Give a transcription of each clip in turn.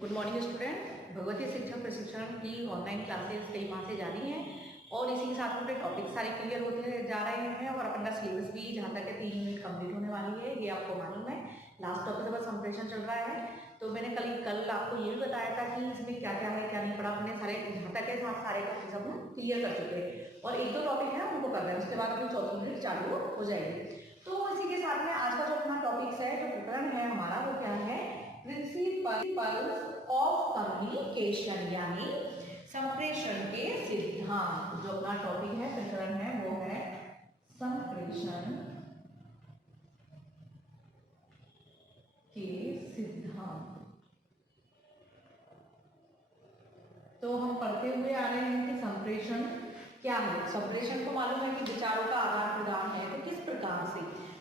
Good morning student. Bhagwati शिक्षण प्रशिक्षण की ऑनलाइन क्लासेस कई माह से जारी हैं और इसी के साथ में टॉपिक सारे क्लियर होते जा रहे हैं और अपना सिलेबस भी जहाँ तक 3 यूनिट कंप्लीट होने वाली है ये आपको मालूम है। लास्ट टॉपिक से बस संप्रेषण चल रहा है। तो मैंने कल आपको ये भी बताया था कि इसमें क्या क्या है क्या नहीं पड़ा, अपने सारे जहाँ तक है सारे टॉपिक सब क्लियर कर चुके हैं और एक दो टॉपिक है उनको कर रहे हैं, उसके बाद अपनी 4 यूनिट चालू हो जाएगी। तो इसी के साथ में आज का जो अपना टॉपिक्स है, जो प्रकरण है हमारा, वो क्या है, प्रिंसिपल्स ऑफ कम्युनिकेशन यानी संप्रेषण के सिद्धांत। जो अपना टॉपिक है, प्रकरण है, वो है संप्रेषण के सिद्धांत। तो हम पढ़ते हुए आ रहे हैं कि संप्रेषण क्या है। संप्रेषण को मालूम है कि विचारों का आदान प्रदान है। तो किस प्रकार से,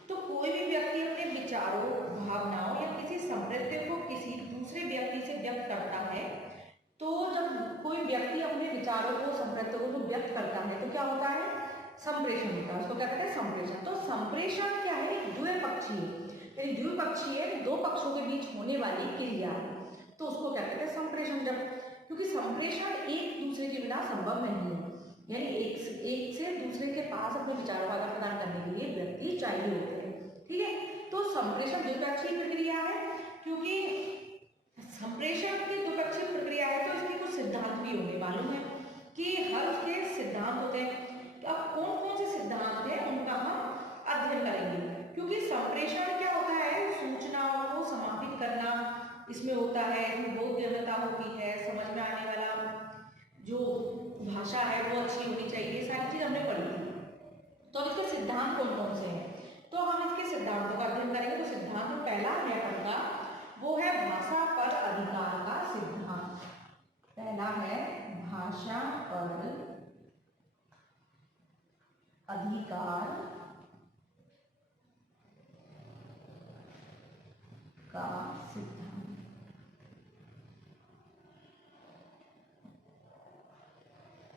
तो कोई भी व्यक्ति अपने विचारों, भावनाओं या किसी समृद्धि को किसी दूसरे व्यक्ति से व्यक्त करता है। तो जब कोई व्यक्ति अपने विचारों को, समृद्धि को व्यक्त करता है तो क्या होता है, संप्रेषण होता है। उसको क्या कहते हैं, संप्रेषण। तो संप्रेषण क्या है, द्विपक्षीय, यानी द्विपक्षीय दो पक्षों के बीच होने वाली क्रिया है, तो उसको क्या कहते हैं, संप्रेषण। जब क्योंकि संप्रेषण एक दूसरे के बिना संभव नहीं है, यानी एक से दूसरे के पास अपने विचारों का आदान प्रदान करने के लिए व्यक्ति चाहिए होते हैं। ठीक है, तो संप्रेषण द्विपक्षीय प्रक्रिया है। क्योंकि संप्रेषण की द्विपक्षीय प्रक्रिया है तो इसके कुछ सिद्धांत भी होंगे। मालूम है कि हर उसके सिद्धांत होते हैं। तो अब कौन कौन से सिद्धांत हैं उनका हम अध्ययन करेंगे। क्योंकि संप्रेषण क्या होता है, सूचनाओं को समापित करना इसमें होता है, बोधगम्यता होती है, समझ में आने वाला जो भाषा है वो अच्छी होनी चाहिए, सारी चीज हमने पढ़ी थी। तो इसके सिद्धांत कौन कौन से हैं, तो हम इसके सिद्धांतों का अध्ययन करेंगे। तो सिद्धांत पहला है अपना, वो है भाषा पर अधिकार का सिद्धांत। पहला है भाषा पर अधिकार का सिद्धांत।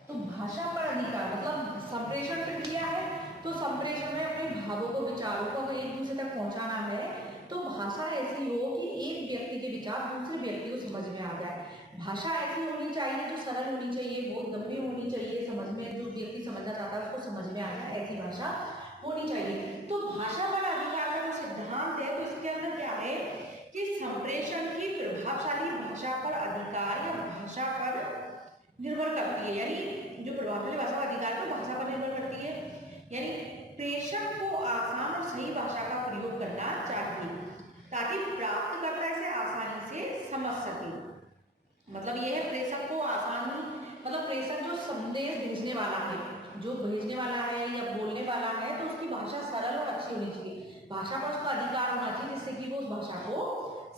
तो भाषा पर अधिकार मतलब संप्रेषण प्रक्रिया है, तो संप्रेषण में अपने भावों को, विचारों को एक दूसरे तक पहुंचाना है। तो भाषा ऐसी हो कि एक व्यक्ति के विचार दूसरे व्यक्ति को समझ में आ जाए। भाषा ऐसी होनी चाहिए जो सरल होनी चाहिए, बहुत गंभीर होनी चाहिए, समझ में, जो व्यक्ति समझना चाहता है उसको समझ में आ जाए, ऐसी भाषा होनी चाहिए। तो भाषा पर अधिकार का जो सिद्धांत है, तो इसके अंदर क्या है कि संप्रेषण की प्रभावशाली भाषा पर अधिकार या भाषा पर निर्भर करती है, यानी जो प्रभावशाली भाषा का अधिकार है भाषा पर निर्भर करती है। यानी प्रेषक को आसान और सही भाषा का प्रयोग करना चाहिए ताकि प्राप्तकर्ता इसे आसानी से समझ सके। मतलब यह है प्रेषक को आसानी, मतलब प्रेषक जो संदेश भेजने वाला है, जो भेजने वाला है या बोलने वाला है, तो उसकी भाषा सरल और अच्छी होनी चाहिए। भाषा पर उसका अधिकार होना चाहिए जिससे कि वो उस भाषा को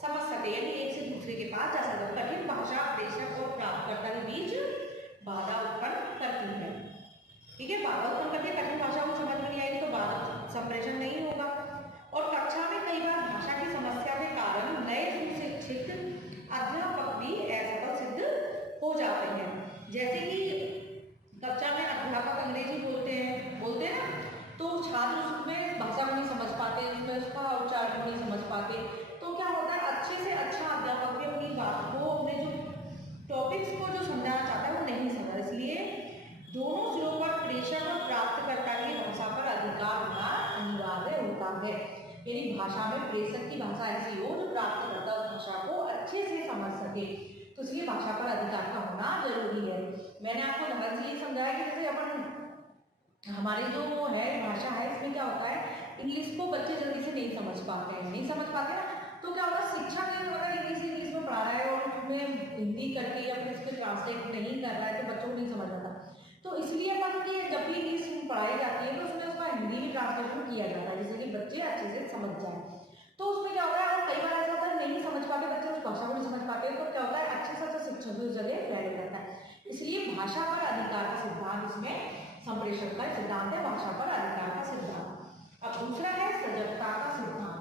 समझ सके, यानी एक से दूसरे के पास जा सके। कठिन भाषा प्रेषक और प्राप्तकर्ता के बीच बाधा उत्पन्न करती है। ठीक है, बाधा उत्पन्न करती है, कठिन भाषा को समझ में नहीं आएगी तो संप्रेषण नहीं होगा। और कक्षा में कई बार भाषा की समस्या के कारण नए शिक्षित अध्यापक भी असफल सिद्ध हो जाते हैं। जैसे कि कक्षा में अध्यापक अंग्रेजी बोलते हैं ना, तो छात्र उसमें भाषा को नहीं समझ पाते, उसमें उसका उच्चारण को नहीं समझ पाते। तो क्या होता है, अच्छे से अच्छा अध्यापक भी अपनी बात को, अपने जो टॉपिक्स को जो समझाना चाहता है वो नहीं समझ। इसलिए दोनों सिरों पर प्रेषक और प्राप्तकर्ता की भाषा पर अधिकार होना अनिवार्य होता है। यानी भाषा में प्रेषक की भाषा ऐसी हो जो प्राप्तकर्ता उस भाषा को अच्छे से समझ सके, तो इसलिए भाषा पर अधिकार का होना जरूरी है। मैंने आपको उदाहरण से ये समझाया कि जैसे अपन हमारी जो है भाषा है, इसमें क्या होता है, इंग्लिश को बच्चे जल्दी से नहीं समझ पाते ना, तो क्या होता है, शिक्षक अगर इंग्लिश में पढ़ा रहा है और उसमें हिंदी करके या फिर इसको ट्रांसलेट नहीं कर रहा है तो बच्चों को नहीं समझ आता। तो इसलिए अपन की जब भी इंग्लिश पढ़ाई जाती है तो उसमें उसका हिंदी में ट्रांसलेशन किया जाता है जिससे कि बच्चे अच्छे से समझ जाए। तो उसमें क्या होता है, अगर कई बार ऐसा होता है नहीं समझ पाते बच्चे, उस भाषा को नहीं समझ पाते, तो क्या होता है, अच्छे से अच्छा शिक्षक भी उस जगह वैल्यू करता है। इसलिए भाषा पर अधिकार का सिद्धांत इसमें संप्रेषण का सिद्धांत है, भाषा पर अधिकार का सिद्धांत। अब दूसरा है सजगता का सिद्धांत।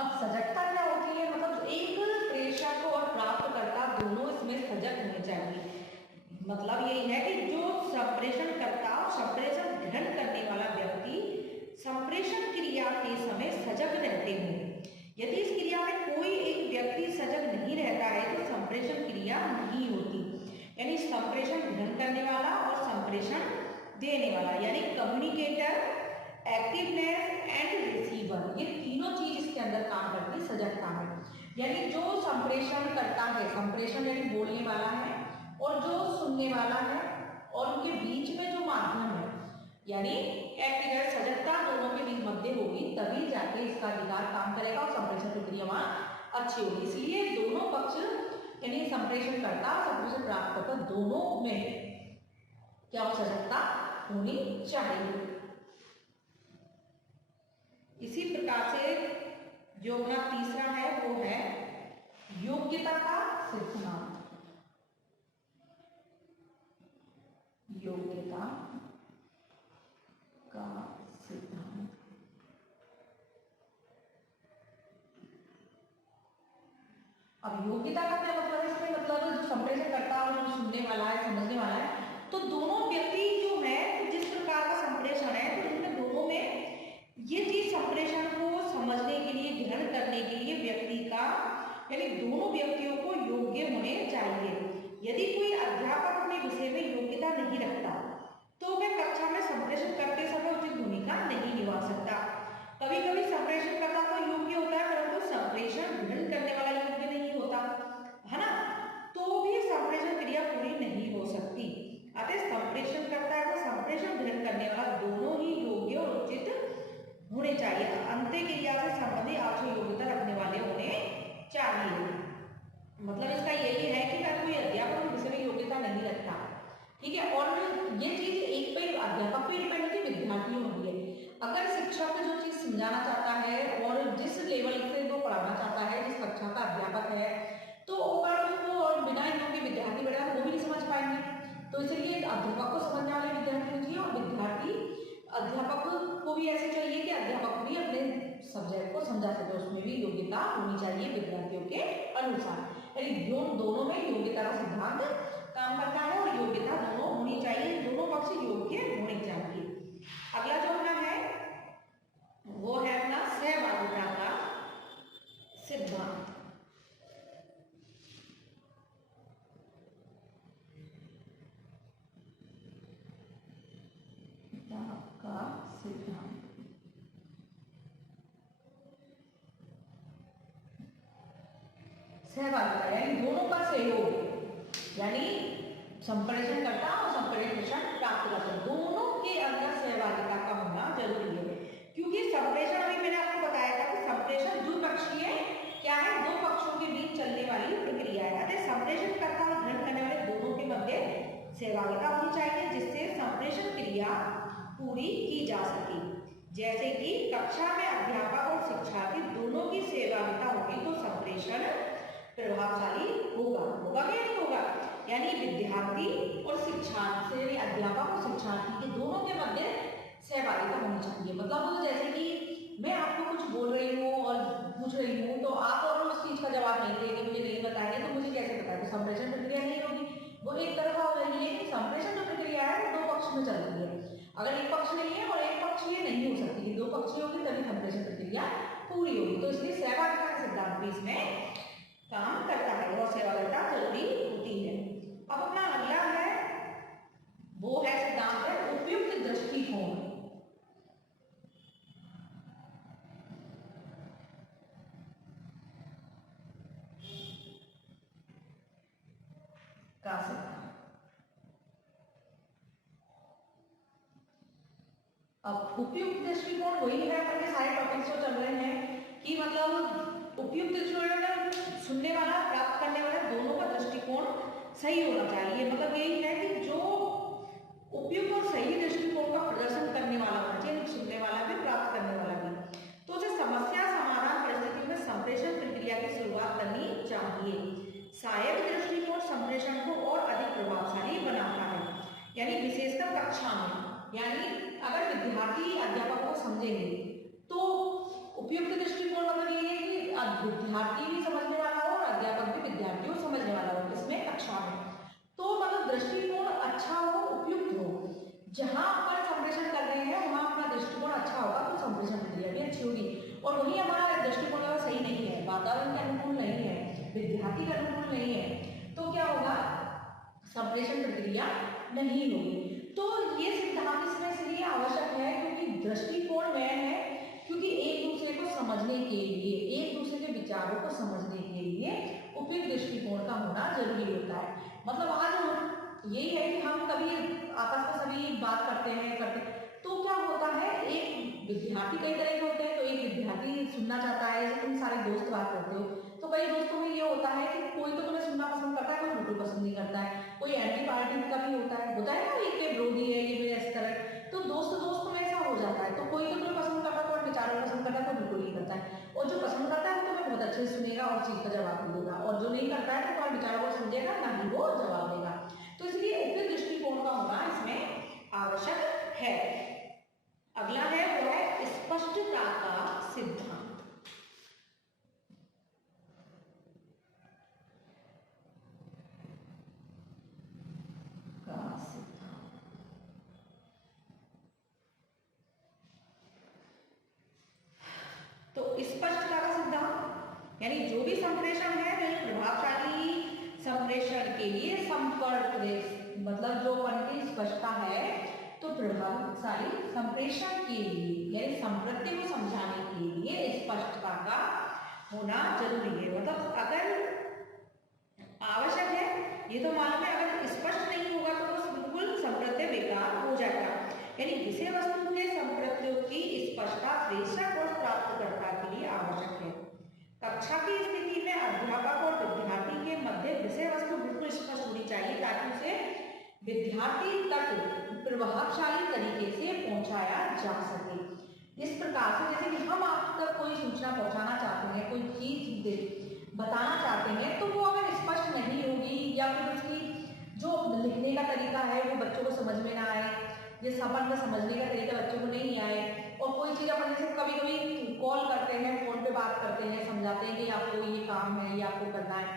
अब सजगता क्या होती है, मतलब एक प्रेषक और प्राप्तकर्ता दोनों इसमें सजग होने चाहिए। मतलब यही है कि जो संप्रेषणकर्ता और संप्रेषण ग्रहण करने वाला व्यक्ति संप्रेषण क्रिया के समय सजग रहते हैं। यदि इस क्रिया में कोई एक व्यक्ति सजग नहीं रहता है तो संप्रेषण क्रिया नहीं होती। यानी संप्रेषण ग्रहण करने वाला और संप्रेषण देने वाला, यानी कम्युनिकेटर, एक्टिवनेस एंड रिसीवर, ये तीनों चीज इसके अंदर काम करती है सजगता में। यानी जो संप्रेषण करता है, संप्रेषण यानी बोलने वाला है, और जो सुनने वाला है, और उनके बीच में जो माध्यम है यानी एक्टिव सजगता दोनों के बीच मध्य होगी, तभी जाके इसका अधिकार काम करेगा और संप्रेषण प्रक्रिया वहां अच्छी होगी। इसलिए दोनों पक्ष यानी संप्रेषण करता और संप्रेषण प्राप्त करता दोनों में क्या हो सजगता होनी चाहिए। इसी प्रकार से जो अपना तीसरा है वो है योग्यता का सिद्धांत। योग्यता का सिद्धांत। अब योग्यता का क्या मतलब है? इसमें मतलब जो संप्रेषण करता है और जो सुनने वाला है, समझने वाला है, तो दोनों व्यक्ति जो है जिस प्रकार का संप्रेषण है तो इनमें दोनों में ये चीज संप्रेषण को समझने के लिए, ग्रहण करने के लिए व्यक्ति का यानी दोनों व्यक्तियों को योग्य होने चाहिए। यदि कोई अध्यापक अपने विषय में योग्यता नहीं रखता तो वह कक्षा में संप्रेषण करते समय उचित भूमिका नहीं निभा सकता। कभी कभी संप्रेषण करता तो योग्य होता है परंतु संप्रेषण ग्रहण करने वाला योग्य नहीं होता है ना, तो भी संप्रेषण क्रिया पूरी नहीं हो सकती। अतः संप्रेषण करता है तो संप्रेषण ग्रहण करने वाला दोनों ही योग्य और उचित होने चाहिए। अंत्य क्रिया से संबंधित आवश्यक योग्यता रखने वाले होने चाहिए। मतलब इसका यही है कि अगर कोई अध्यापक विषय में योग्यता नहीं रखता, ठीक है, और ये चीज एक पे अध्यापक पे डिपेंड होती है, विद्यार्थियों होती है। अगर शिक्षक जो चीज समझाना चाहता है और जिस लेवल से वो पढ़ाना चाहता है, जिस कक्षा का अध्यापक है, तो उसको और बिना योग्य विद्यार्थी बढ़ा वो भी नहीं समझ पाएंगे। तो इसलिए अध्यापक को समझने वाले विद्यार्थी चाहिए और विद्यार्थी अध्यापक को भी ऐसे चाहिए कि अध्यापक भी अपने सब्जेक्ट को समझा सके, उसमें भी योग्यता होनी चाहिए विद्यार्थियों के अनुसार। यानी दोनों में योग्यता का सिद्धांत काम करता है और योग्यता दोनों होनी चाहिए, दोनों पक्ष योग्य होने चाहिए। अगला जो अपना है वो है अपना सहभागिता का सिद्धांत। का सिद्धांत सहभागिता यानी दोनों का सहयोग, यानी संप्रेषण करता और संप्रेषण प्राप्त करता दोनों के अंदर सहभागिता का होना जरूरी है। क्योंकि संप्रेषण अभी मैंने आपको बताया था कि संप्रेषण द्विपक्षीय क्या है, दो पक्षों के बीच चलने वाली प्रक्रिया है। अतः संप्रेषण करता और ग्रहण करने वाले दोनों के मध्य सहभागिता होनी चाहिए जिससे संप्रेषण क्रिया पूरी की जा सके। जैसे कि कक्षा में अध्यापक और शिक्षार्थी दोनों की सहभागिता होगी तो संप्रेषण प्रभावशाली होगा या नहीं होगा। यानी विद्यार्थी और शिक्षार्थी यानी अध्यापक और शिक्षार्थी के दोनों के मध्य सहभागिता होनी चाहिए। मतलब जैसे कि मैं आपको कुछ बोल रही हूँ और पूछ रही हूँ तो आप और उस चीज का जवाब नहीं देंगे, मुझे नहीं बताएंगे, तो मुझे कैसे बताएंगे? संप्रेषण प्रक्रिया नहीं होगी, वो एक तरफा हो रही है। संप्रेषण जो प्रक्रिया है वो दो पक्ष में चल रही है। अगर एक पक्ष नहीं है और एक पक्ष ये नहीं हो सकती कि दो पक्षीय होगी तभी संप्रेषण प्रक्रिया पूरी होगी। तो इसलिए सहभागिता का सिद्धांत भी इसमें काम करता है और सहभागिता जरूरी होती है। अब अपना अगला है वो है सिद्धांत है उपयुक्त दृष्टिकोण का सिद्धांत। अब उपयुक्त दृष्टिकोण वही है, अपने सारे टॉपिक्स जो चल रहे हैं कि मतलब उपयुक्त दृष्टिकोण सुनने वाला प्राप्त करने वाला दोनों का दृष्टिकोण सही होना चाहिए। मतलब यही है कि जो उपयुक्त और सही दृष्टिकोण का प्रदर्शन करने वाला होना चाहिए, सुनने वाला भी प्राप्त करने वाला भी। तो उसे समस्या समाधान परिस्थिति में संप्रेषण प्रक्रिया की शुरुआत करनी चाहिए। सहायक दृष्टिकोण संप्रेषण को और अधिक प्रभावशाली बनाता है। यानी विशेषकर कक्षा में, यानी अगर विद्यार्थी अध्यापक को समझेंगे तो उपयुक्त दृष्टिकोण मतलब ये है कि विद्यार्थी भी समझने वाला हो और अध्यापक भी विद्यार्थियों समझने वाला हो इसमें कक्षा में। तो मतलब दृष्टिकोण अच्छा हो, उपयुक्त हो। जहां अपन संप्रेषण कर रहे हैं वहां अपना दृष्टिकोण अच्छा होगा तो संप्रेषण प्रक्रिया भी अच्छी होगी। और वही हमारा दृष्टिकोण अगर सही नहीं है, वातावरण के अनुकूल नहीं है, विद्यार्थी के अनुकूल नहीं है, तो क्या होगा, संप्रेषण प्रक्रिया नहीं होगी। तो ये सिद्धांत इसमें इसलिए आवश्यक है क्योंकि दृष्टिकोण वह है, क्योंकि एक दूसरे को समझने के लिए, एक दूसरे के विचारों को समझने के लिए उपयुक्त दृष्टिकोण का होना जरूरी होता है। मतलब आज यही है कि हम कभी आपस में सभी बात करते हैं तो क्या होता है, एक विद्यार्थी कई तरह के होते हैं, तो एक विद्यार्थी सुनना चाहता है, जैसे तुम सारे दोस्त बात करते हो तो कई दोस्तों में ये होता है कि कोई तो तुम्हें सुनना पसंद करता है, कोई बिल्कुल पसंद नहीं करता है, कोई एंटी पार्टी का भी होता है ना, ये विरोधी है, ये मेरे इस तरह, तो दोस्त में ऐसा हो जाता है। तो कोई तो तुम्हें पसंद करता है, कोई विचारों पसंद करता है, कोई बिल्कुल नहीं करता है। और जो पसंद करता है वो तुम्हें बहुत अच्छे से सुनेगा और चीज का जवाब भी देगा, और जो नहीं करता है तो कोई विचारों को समझेगा ना ही वो जवाब देगा। तो इसलिए उपयुक्त दृष्टिकोण का होना इसमें आवश्यक है। अगला है वो है स्पष्टता का सिद्धांत। तो स्पष्टता का सिद्धांत यानी जो भी संप्रेषण है वह प्रभावशाली संप्रेषण के लिए संपर्क, मतलब जो अपन की स्पष्टता है तो प्रभावशाली संप्रेषण के लिए यानी संप्रत्य को समझाने के लिए स्पष्टता का होना जरूरी है। मतलब अगर आवश्यक है, ये तो मालूम है, अगर स्पष्ट नहीं होगा तो बिल्कुल संप्रत्य बेकार हो जाएगा। यानी विषय वस्तु के संप्रत्यों की स्पष्टता प्रेषक और प्राप्तकर्ता के लिए आवश्यक है। कक्षा की स्थिति में अध्यापक और विद्यार्थी के मध्य विषय वस्तु बिल्कुल स्पष्ट होनी चाहिए ताकि उसे विद्यार्थी तक प्रभावशाली तरीके से पहुंचाया जा सके। इस प्रकार से जैसे कि हम आप तक कोई सूचना पहुंचाना चाहते हैं, कोई चीज बताना चाहते हैं, तो वो अगर स्पष्ट नहीं होगी या फिर उसकी जो लिखने का तरीका है वो बच्चों को समझ में ना आए, जिस अपन का समझने का तरीका बच्चों को नहीं आए, और कोई चीज़ अपन जैसे कभी कभी कॉल करते हैं, फोन पे बात करते हैं, समझाते हैं कि आपको ये काम है, ये आपको करना है,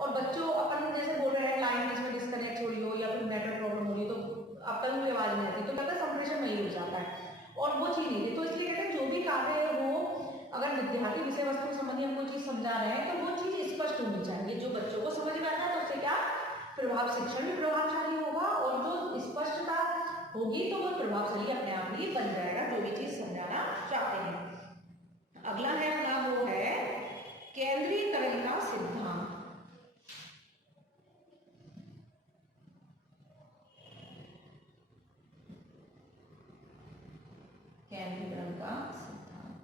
और बच्चों अपन जैसे बोल रहे हैं लाइन इसमें डिस्कनेक्ट हो रही हो या फिर नेटवर्क प्रॉब्लम हो रही हो तो अपन की आवाज़ नहीं आती, तो कहते हैं संप्रेषण नहीं हो जाता है और वो चीज़ नहीं थी। तो इसलिए कहते हैं जो भी कार्य है वो अगर विद्यार्थी विषय वस्तु संबंधी हम कोई चीज़ समझा रहे हैं तो वो चीज़ स्पष्ट होनी चाहिए, जो बच्चों को समझ में आता है, तो उससे क्या प्रभाव, शिक्षण भी प्रभावशाली होगा, और जो स्पष्टता होगी तो वो प्रभावशाली अपने आप ही बन जाएगा जो भी चीज समझाना चाहते हैं। अगला है अपना वो है केंद्रीकरण का सिद्धांत। केंद्रीकरण का सिद्धांत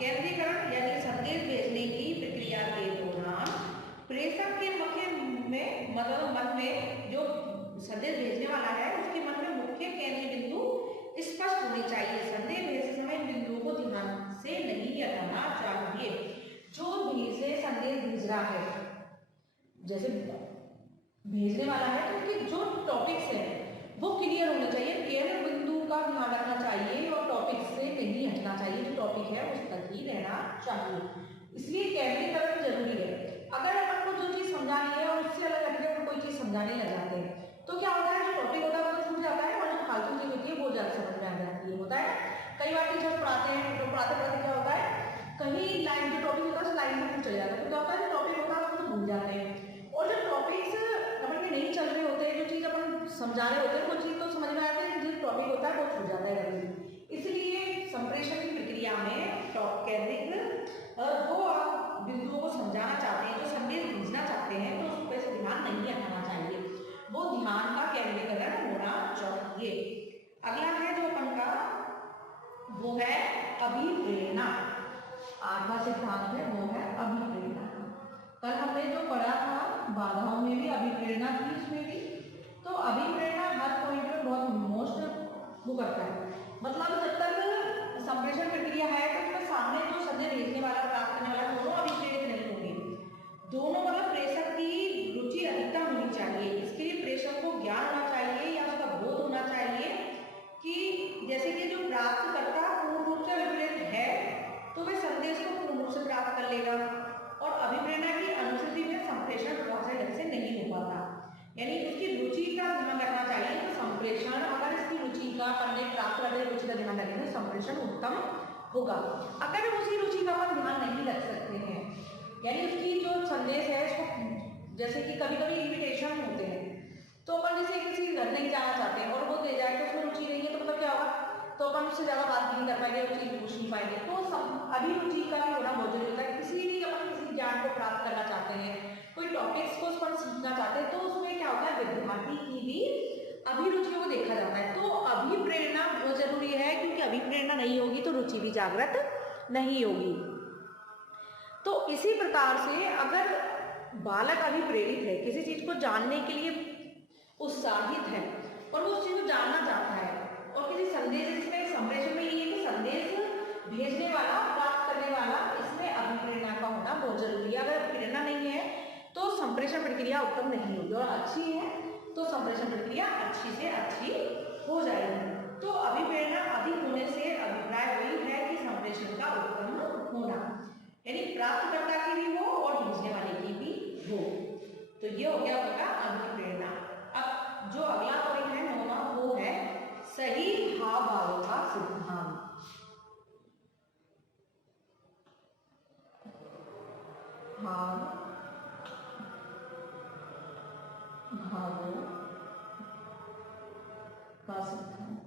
केंद्रीकरण यानी संदेश भेजने की प्रक्रिया के दौरान प्रेषक के मतलब मन में जो संदेश भेजने वाला है उसके मन में मुख्य केंद्रीय बिंदु स्पष्ट होनी चाहिए। संदेश भेजते समय बिंदुओं को ध्यान से नहीं हटाना चाहिए। जो भेजे संदेश भेज रहा है, जैसे भेजने वाला है तो उसके जो टॉपिक्स है वो क्लियर होने चाहिए, केंद्र बिंदु का ध्यान रखना चाहिए और टॉपिक से नहीं हटना चाहिए, जो टॉपिक है उस तक ही रहना चाहिए। इसलिए केंद्रीकरण जरूरी है। अगर अपन को जो चीज समझानी है और उससे अलग हटके अपन कोई चीज समझाने लग जाते हैं तो क्या होता है, जो टॉपिक होता है वो छूट जाता है और जो फालतू चीज होती है वो ज्यादा समझ में आ जाती है। होता है कई बार टीचर पढ़ाते हैं तो पढ़ाते पढ़ाते क्या होता है, कहीं लाइन जो टॉपिक होता है उस लाइन में भूल चले जाता है, तो क्या होता है जो टॉपिक होता है उसको भूल जाते हैं, और जो टॉपिक्स अपन के नहीं चल रहे होते हैं, जो चीज अपन समझा रहे होते हैं वो चीज तो समझ में आती है, जो टॉपिक होता है वो छूट जाता है कभी। इसलिए संप्रेषण की प्रक्रिया में टॉप केंद्रित वो आप बिंदुओं को समझाना चाहते हैं, जो संदेश भेजना चाहते हैं, तो उस पर से ध्यान नहीं हटाना चाहिए, वो ध्यान का केंद्रीकरण होना चाहिए। अगला है जो अपन का वो है अभिप्रेरणा। आठवां सिद्धांत है वो है अभिप्रेरणा। कल हमने जो पढ़ा था बाधाओं में भी अभिप्रेरणा थी, इसमें भी तो अभिप्रेरणा हर पॉइंट में बहुत मोस्ट वो करता है। मतलब जब तक संप्रेषण प्रक्रिया है तो उसमें सामने जो संदेश भेजने वाला प्राप्त करने वाला दोनों अभिप्रेरित नहीं होंगे। दोनों मतलब प्रेषक की रुचि अधिकतम होनी चाहिए। इसके लिए प्रेषक को ज्ञान होना चाहिए या उसका बोध होना चाहिए कि जैसे कि जो प्राप्तकर्ता पूर्ण रूप से अभिप्रेरित है तो वह संदेश को पूर्ण रूप से प्राप्त कर लेगा, और अभिप्रेरणा की अनुसूची में संप्रेषण प्रभावशाली ढंग से नहीं हो पाता। यानी उसकी रुचि का ध्यान रखना चाहिए। तो संप्रेषण अगर इसकी रुचि का पढ़ने प्राप्त करने रुचि का ध्यान रखें तो संप्रेषण उत्तम होगा। अगर उसकी रुचि का अपन ध्यान नहीं रख सकते हैं, यानी उसकी जो संदेश है उसको, जैसे कि कभी कभी इन्विटेशन होते हैं तो अपन जैसे किसी घर नहीं जाना चाहते हैं और वो दे जाए तो उसमें रुचि नहीं है तो मतलब क्या होगा, तो अपन उससे ज़्यादा बात नहीं कर पाएंगे, उस चीज़ पूछ नहीं पाएंगे। तो अभिरुचि का भी होना बहुत जरूरी होता है। किसी भी अपन किसी ज्ञान को प्राप्त करना चाहते हैं, कोई टॉपिक्स को अपन सीखना चाहते हैं, तो उसमें क्या होता है, विद्यार्थी की भी अभिरुचियों को देखा जाता है। तो अभिप्रेरणा बहुत जरूरी है, क्योंकि अभिप्रेरणा नहीं होगी तो रुचि भी जागृत नहीं होगी। तो इसी प्रकार से अगर बालक अभिप्रेरित है, किसी चीज को जानने के लिए उत्साहित है और वो उस चीज को जानना चाहता है, और किसी संदेश, इसमें संप्रेषण में ये है कि संदेश भेजने वाला प्राप्त करने वाला, इसमें अभिप्रेरणा का होना बहुत जरूरी है। अगर प्रेरणा नहीं है तो संप्रेषण प्रक्रिया उत्तम नहीं होगी, और अच्छी है तो संप्रेषण प्रक्रिया अच्छी से अच्छी हो जाएगी। तो अभिप्रेरणा अधिक होने से अभिप्राय वही है कि संप्रेषण का उत्तम होना, यानी प्राप्तकर्ता की भी हो और भेजने वाले की भी हो। तो ये हो गया आपका अभिप्रेरणा। अब जो अगला पॉइंट है 9वां, वो है सही हाव भाव का सिद्धांत। हाव भावों का सिद्धांत।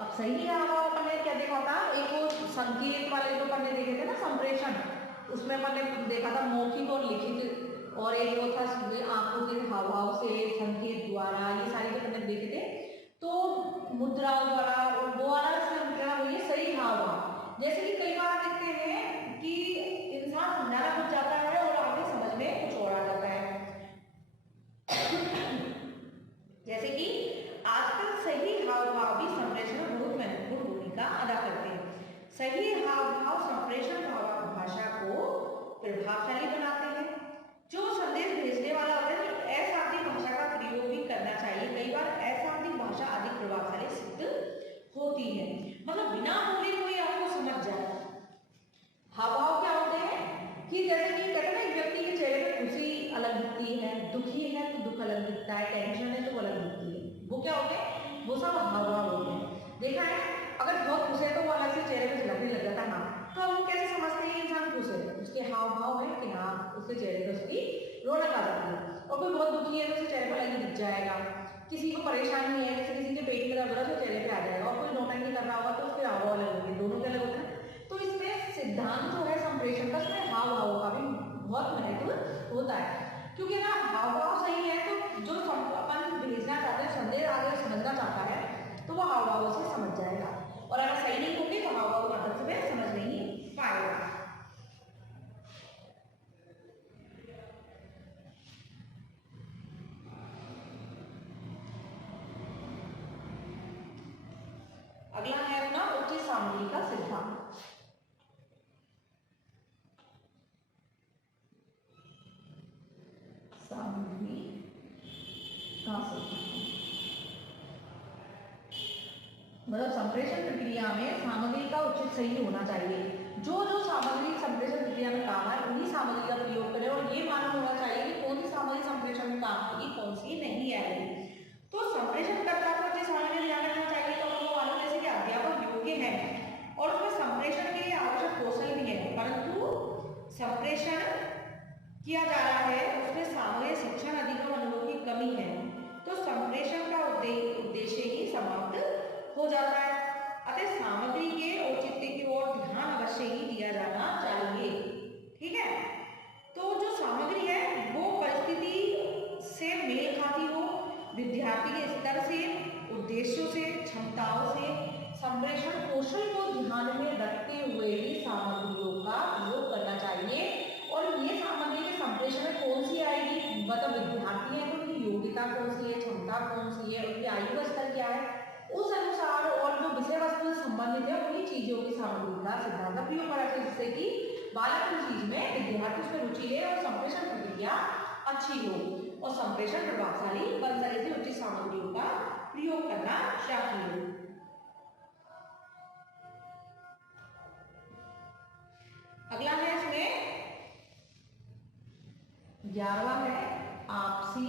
अब सही हाव भाव अपन ने क्या देखा था, एक वो संकेत वाले जो अपन ने देखे थे ना संप्रेषण, उसमें अपन ने देखा था मौखिक और लिखित, और एक वो था आंखों के हाव भाव से, संकेत द्वारा, ये सारी जो अपन ने देखे थे। तो मुद्राओं द्वारा वो वाला ये सही हाव भाव। जैसे कि कई बार देखते हैं कि इंसान समझाना कुछ चाहता है और आगे समझ में कुछ और आ जाता है। जैसे कि आजकल सही हाव भाव भी संप्रेषण में बहुत महत्वपूर्ण भूमिका अदा करते हैं। सही हाव भाव संप्रेषण भाषा को प्रभावशाली बनाते हैं। जो संदेश भेजने वाला होता है अशाब्दिक भाषा का प्रयोग भी करना चाहिए। कई बार अशाब्दिक भाषा अधिक प्रभावशाली सिद्ध होती है, मतलब बिना बोले कोई आपको समझ जाए। हाव भाव क्या होते हैं कि जैसे कि कहते हैं ना, एक व्यक्ति के चेहरे पे खुशी अलग दिखती है, दुखी है तो दुख अलग दिखता है, टेंशन है तो वो अलग दिखती है। वो क्या होते हैं, वो सब हाव भाव होते हैं। देखा है, अगर बहुत खुश है तो वो अलग से चेहरे पे झलकने लग जाता है ना, तो हम कैसे समझते हैं इंसान खुश है, उसके हाव भाव है कि हाँ उसके चेहरे पर उसकी रौनक आ जाती है। और कोई बहुत दुखी है तो उसके चेहरे पर अलग दिख जाएगा। किसी को परेशानी है, जैसे किसी के पेट में दर्द हो रहा है तो चेहरे पे आ जाएगा, और कोई नौटंकी कर रहा होगा तो उसके हाव भाव अलग होंगे, दोनों के अलग होते हैं। तो इसमें सिद्धांत जो है संप्रेषण का, उसमें हाव भाव का भी बहुत महत्व होता है, क्योंकि ना हाव भाव सही है तो जो अपन भेजना चाहते हैं, संदेश आगे समझना चाहता है तो वो हाव भाव से समझ जाएगा, और अगर सही नहीं होगी तो हाव भाव मदद से समझ नहीं पाएगा। अगला है अपना उचित सामग्री का सिद्धांत। सामग्री का सिद्धांत मतलब संप्रेषण प्रक्रिया में सामग्री का उचित सही होना चाहिए। जो जो सामग्री संप्रेषण प्रक्रिया में काम है उन्हीं सामग्री का प्रयोग करें, और ये मालूम होना चाहिए कि कौन सी सामग्री संप्रेषण में काम आएगी, कौन सी नहीं आएगी। तो संप्रेषणकर्ता को अच्छी सामग्री ध्यान रखना चाहिए। तो आपको मालूम जैसे कि अध्यापक योग्य है और उसमें संप्रेषण के लिए आवश्यक कौशल भी है, परंतु संप्रेषण किया जा रहा है उसमें सामग्री शिक्षण अधिगम अनुभव की कमी है, तो संप्रेषण का उद्देश्य ही समाप्त हो जाता है। अतः सामग्री के औचित्य की ओर ध्यान अवश्य ही दिया जाना चाहिए। ठीक है, तो जो सामग्री है वो परिस्थिति से मेल खाती हो, विद्यार्थी के स्तर से, उद्देश्यों से, क्षमताओं से, संप्रेषण कौशल को ध्यान में रखते हुए ही सामग्रियों का प्रयोग करना चाहिए। और ये सामग्री के संप्रेषण में कौन सी आएगी, मतलब विद्यार्थी है तो उनकी योग्यता कौन सी है, क्षमता कौन सी है, उनकी आयु का स्तर क्या है, परस्पर संबंधित है उन्हीं चीजों की सामग्री का सिद्धांत का प्रयोग करा जाए, जिससे कि बालक उस चीज में विद्यार्थी उसमें रुचि ले और संप्रेषण प्रक्रिया अच्छी हो और संप्रेषण प्रभावशाली बन सके, से उचित सामग्रियों का प्रयोग करना चाहिए। अगला है इसमें 11वां है आपसी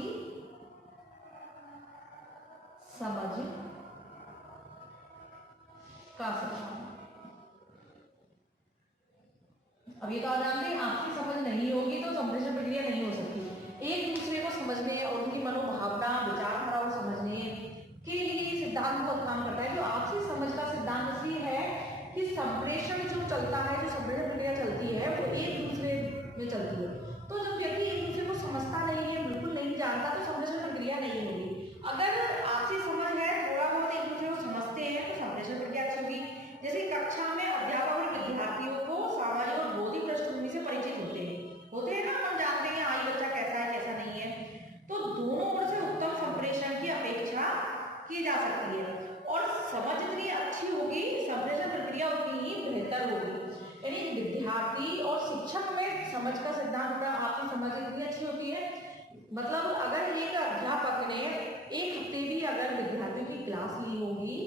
समझ का सिद्धांत। अब ये तो आप जानते हैं आपसी समझ नहीं होगी तो संप्रेषण प्रक्रिया नहीं हो सकती। एक दूसरे को समझने और उनकी मनोभावना विचारधारा को समझने के लिए सिद्धांत बहुत काम करता है। जो आपसी समझ का सिद्धांत इसलिए है कि संप्रेषण जो चलता है, जो संप्रेषण प्रक्रिया चलती है वो एक दूसरे में चलती है। तो जब व्यक्ति एक दूसरे को समझता नहीं है, बिल्कुल नहीं जानता, तो संप्रेषण प्रक्रिया नहीं होगी। अगर आपसी समझ है, थोड़ा बहुत एक दूसरे को समझते हैं तो संप्रेषण प्रक्रिया अच्छी होगी। जैसे कक्षा में अध्यापक और विद्यार्थियों को सामाजिक और बौद्धिक पृष्ठभूमि से परिचित होते हैं ना, हम जानते हैं आई बच्चा कैसा है कैसा नहीं है, तो दोनों ओर से उत्तम संप्रेषण की अपेक्षा की जा सकती है। और समझ जितनी अच्छी होगी संप्रेषण प्रक्रिया उतनी ही बेहतर होगी। यानी विद्यार्थी और शिक्षक में समझ का सिद्धांत का आपकी समझ इतनी अच्छी होती है, मतलब अगर एक अध्यापक ने एक हफ्ते भी अगर विद्यार्थियों की क्लास ली होगी,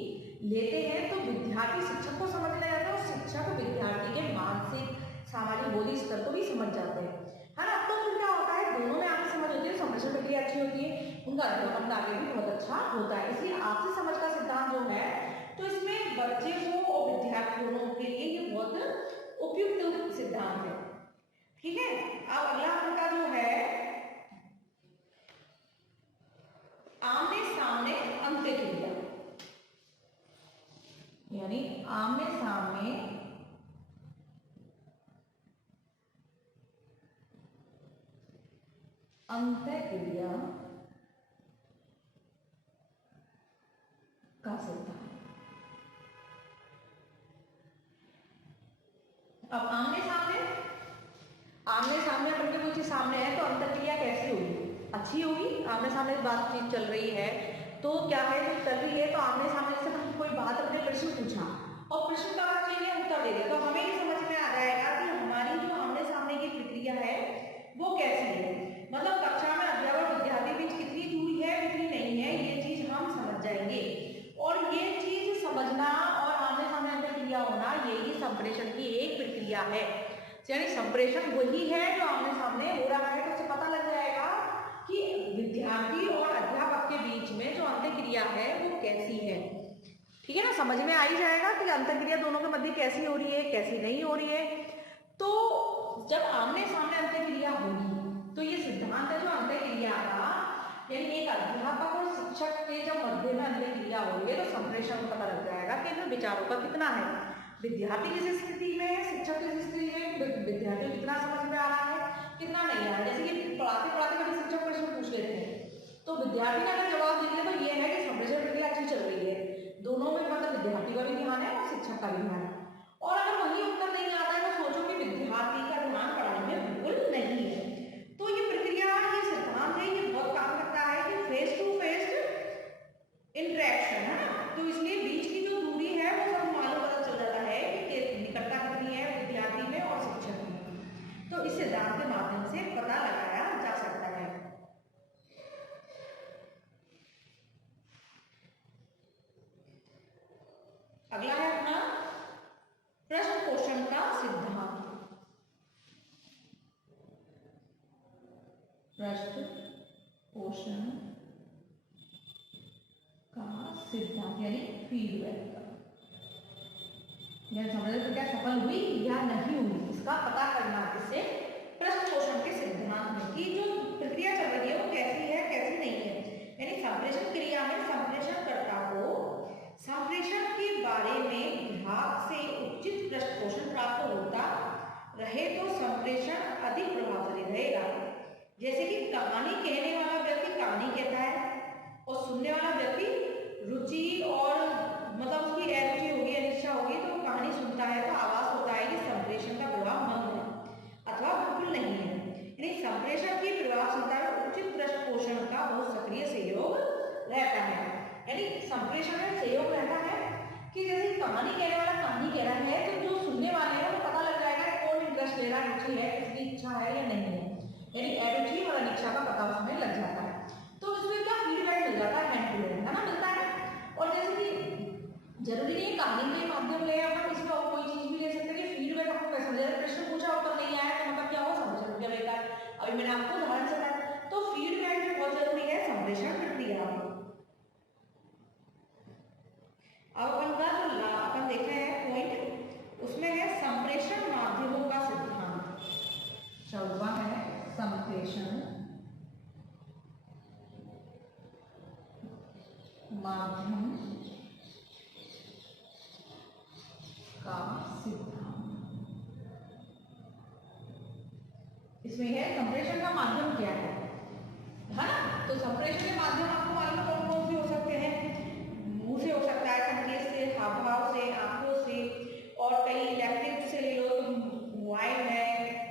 लेते हैं, तो विद्यार्थी शिक्षक को समझने जाते हैं और शिक्षक विद्यार्थी के मानसिक सामाजिक बौद्धिक स्तर को भी समझ जाते हैं, है ना। तो फिर क्या होता है, दोनों में आपकी समझ होती है, संप्रेषण प्रक्रिया अच्छी होती है, उनका अध्यापन आगे भी बहुत अच्छा होता है। इसलिए आपसी समझ का सिद्धांत जो है तो इसमें बच्चे को और विद्यार्थी दोनों के लिए ये बहुत उपयुक्त सिद्धांत है। ठीक है, अब अगला उनका जो है आमने सामने अंत्यक्रिया, यानी आमने सामने अंत्यक्रिया का सिद्धांत। अब आमने सामने अगर कोई चीज सामने है तो अंतर्क्रिया कैसी होगी, अच्छी होगी। आमने सामने बातचीत चल रही है तो क्या है, जब चल रही है तो आमने सामने से हम कोई बात अपने प्रश्न पूछा और प्रश्न का चाहिए उत्तर दे दिया, तो हमें ये समझ में आ जाएगा कि हमारी जो आमने सामने की प्रक्रिया है वो कैसी है। मतलब कक्षा में अध्यापक विद्यार्थी बीच कितनी दूरी है कितनी नहीं है, ये चीज हम समझ जाएंगे। और ये चीज समझना और आमने सामने अंतर्क्रिया होना यही संप्रेषण की एक प्रक्रिया है। यानी संप्रेषण वही है जो आमने सामने हो रहा है, तो उसे पता लग जाएगा कि विद्यार्थी और अध्यापक के बीच में जो अंतर्क्रिया है वो कैसी है। ठीक है ना, समझ में आ ही जाएगा कि अंतर्क्रिया दोनों के मध्य कैसी हो रही है कैसी नहीं हो रही है। तो जब आमने सामने अंतर्क्रिया होगी तो ये सिद्धांत है जो अंतर्क्रिया का, यानी एक अध्यापक और शिक्षक के जब मध्य में अंतर्क्रिया हो रही है तो संप्रेषण को पता लग जाएगा कि इनमें विचारों का कितना है, विद्यार्थी किस स्थिति में है, शिक्षक किस स्थिति में, विद्यार्थी को कितना समझ में आ रहा है कितना नहीं आ रहा है। जैसे कि पढ़ाते पढ़ाते कभी शिक्षक प्रश्न पूछ लेते हैं तो विद्यार्थी ने अगर जवाब दे दिया तो ये है कि संप्रेषण प्रक्रिया अच्छी चल रही है, दोनों में मतलब विद्यार्थी का भी ध्यान है और शिक्षक का भी ध्यान है। और अगर वही उत्तर नहीं आता है तो सोचो कि विद्यार्थी का ध्यान पढ़ाई में बिल्कुल नहीं है। तो ये प्रक्रिया, ये सिद्धांत है, ये बहुत काम करता है कि फेस टू फेस इंटरेक्शन है ना, तो इसलिए बीच की जो दूरी है वो सब मालूम पता चल जाता है कि निकटता कितनी है विद्यार्थी में और शिक्षक में, तो इस सिद्धांत के माध्यम से पता लगाया जा सकता है। अगला है अपना प्रश्न पोषण का सिद्धांत। प्रश्न पोषण का सिद्धांत यानी फीडबैक का, समझ प्रक्रिया सफल हुई या नहीं हुई इसका पता करना, इससे प्रश्न पोषण के सिद्धांत में कि जो प्रक्रिया चल रही है वो कैसी है कैसी नहीं है। यानी संप्रेषण क्रिया में संप्रेषणकर्ता को संप्रेषण के बारे में ग्राहक से उचित प्रश्न पोषण प्राप्त होता रहे तो संप्रेषण अधिक प्रभावशाली रहेगा। जैसे कि कहानी कहने वाला व्यक्ति कहानी कहता है और सुनने वाला व्यक्ति रुचि और मतलब उसकी अरुचि होगी अनिच्छा होगी तो कहानी सुनता है तो आवाज होता है कि संप्रेषण का प्रभाव मंद है अथवा बिल्कुल नहीं है। यानी संप्रेषण की प्रभावशीलता में उचित प्रश्न पोषण का बहुत सक्रिय सहयोग रहता है। यानी संप्रेषण में सहयोग रहता है कि जैसे कहानी कहने वाला कहानी कह रहा है तो जो सुनने वाले हैं वो पता लग जाएगा कि कौन इंटरेस्ट ले रहा है, रुचि है, किसकी इच्छा है या नहीं है, यानी अरुचि और अनिच्छा का पता उसमें लग जाता है। तो उसमें क्या फीडबैक मिल जाता है, हैंड टू हैंड, है ना, मिलता है। और जैसे कि जरूरी नहीं है कहानी के माध्यम ले, अपन इसमें और कोई चीज भी ले सकते हैं कि फीडबैक आपको कैसे मिले। प्रश्न पूछा उत्तर नहीं आया तो मतलब क्या हो, संप्रेषण प्रक्रिया बेकार। अभी मैंने आपको उदाहरण से बताया। तो फीडबैक जो बहुत जरूरी है संप्रेषण प्रक्रिया में। अब अपन देख रहे हैं पॉइंट, उसमें है संप्रेषण माध्यमों का सिद्धांत। 14वां है संप्रेषण माध्यम का सिद्धांत। इसमें है संप्रेषण का माध्यम क्या है ना। तो संप्रेषण के माध्यम आपको मालूम कौन कौन से हो सकते हैं। मुंह से हो सकता है, संकेत से, हाव भाव से, आंखों से, और कई इलेक्ट्रिक से ले लो तो मोबाइल है,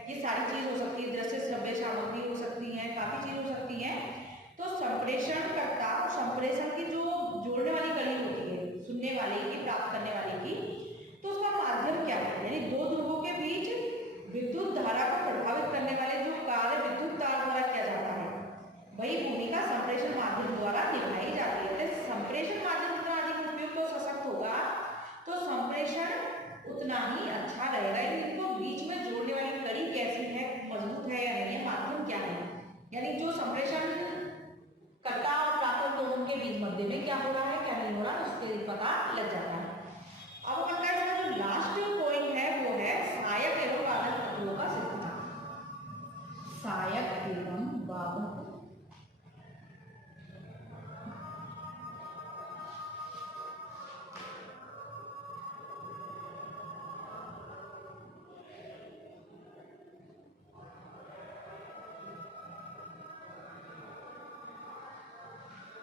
ये सारी चीज हो सकती है। दृश्य श्रव्य सामग्री हो सकती है, काफी चीज हो सकती है। तो संप्रेषण करता, संप्रेषण की जो जोड़ने वाली कड़ी होती है सुनने वाले की, प्राप्त करने वाले की, तो उसका माध्यम क्या है, यानी दो ध्रुवों के बीच विद्युत धारा को प्रभावित करने वाले जो कार्य विद्युत तार द्वारा किया जाता है, वही भूमिका संप्रेषण माध्यम द्वारा निभाई जाती है। संप्रेषण माध्यम जितना अधिक उपयुक्त और सशक्त होगा तो संप्रेषण उतना ही अच्छा रहेगा। इनको बीच में जोड़ने वाली कड़ी कैसी है, मजबूत है या नहीं है, माध्यम क्या है, यानी जो संप्रेषण कर्ता और प्रापक दोनों के बीच मध्य में क्या हो रहा है, क्या नहीं हो रहा, उसके पता लग जाता है। अब अपन का इसका जो लास्ट पॉइंट है वो है सहायक एवं बाधक तत्वों का सिद्धांत। सहायक एवं बाधक।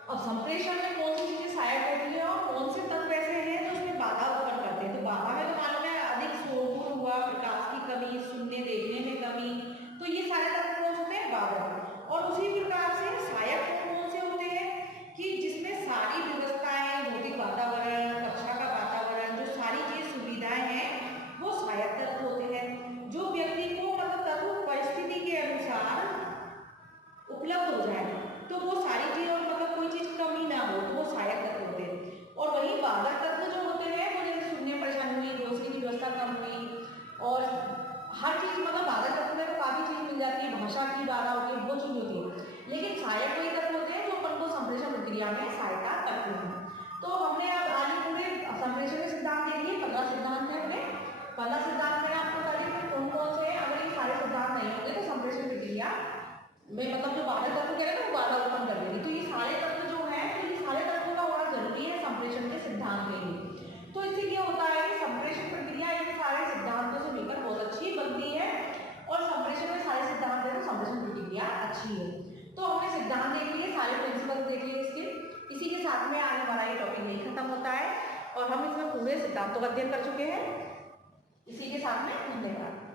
अब संप्रेषण में कौन सी चीजें सहायक होती है और कौन से तत्व ऐसे हैं जो उसमें बाधा उत्पन्न करते हैं। तो बाधा में तो मालूम है अधिक शोरगुल हुआ, प्रकाश की कमी, सुनने देखने में कमी, तो ये सारे तत्व कौन होते हैं, बाधक। और उसी प्रकार से सहायक कौन से होते हैं कि जिसमें सारी व्यवस्थाएं, भौतिक वातावरण, कक्षा का वातावरण, जो सारी चीज सुविधाएं हैं वो सहायक तत्व होते हैं। जो व्यक्ति को मतलब तत्व परिस्थिति के अनुसार उपलब्ध हो जाए तो वो सारी चीज और मतलब कोई चीज कमी ना हो तो वो सहायक तत्व होते हैं। और वही बाधक तत्व जो होते हैं वो जैसे सुनने में परेशानी हुई, रोशनी की व्यवस्था कम हुई, और हर चीज मतलब बाधक तत्व में तो काफी चीज मिल जाती है, भाषा की बाधा होती है, वो चीज होती है। लेकिन सहायक वही तत्व होते हैं जो अपन को संप्रेषण प्रक्रिया में सहायता करते हैं। तो हमने अब आज पूरे संप्रेषण के सिद्धांत देख लिए। 15 सिद्धांत है अपने, 15 सिद्धांत में आपको बता दें कौन कौन से हैं। अगर ये सारे सिद्धांत नहीं होंगे तो संप्रेषण प्रक्रिया में मतलब जो बाधक तत्व कह रहे हैं वो बाधा उत्पन्न कर देगी। तो ये सारे तत्व जो है, तो ये सारे तत्वों का होना जरूरी है संप्रेषण के सिद्धांत के लिए। तो इससे क्या होता है कि संप्रेषण प्रक्रिया इन सारे सिद्धांतों से मिलकर बहुत अच्छी बनती है, और संप्रेषण में सारे सिद्धांत है तो संप्रेषण प्रक्रिया अच्छी है। तो हमने सिद्धांत देख लिए, सारे प्रिंसिपल देख लिए इसके। इसी के साथ में आज हमारा ये टॉपिक नहीं खत्म होता है और हम इसमें पूरे सिद्धांतों का अध्ययन कर चुके हैं। इसी के साथ में धन्यवाद।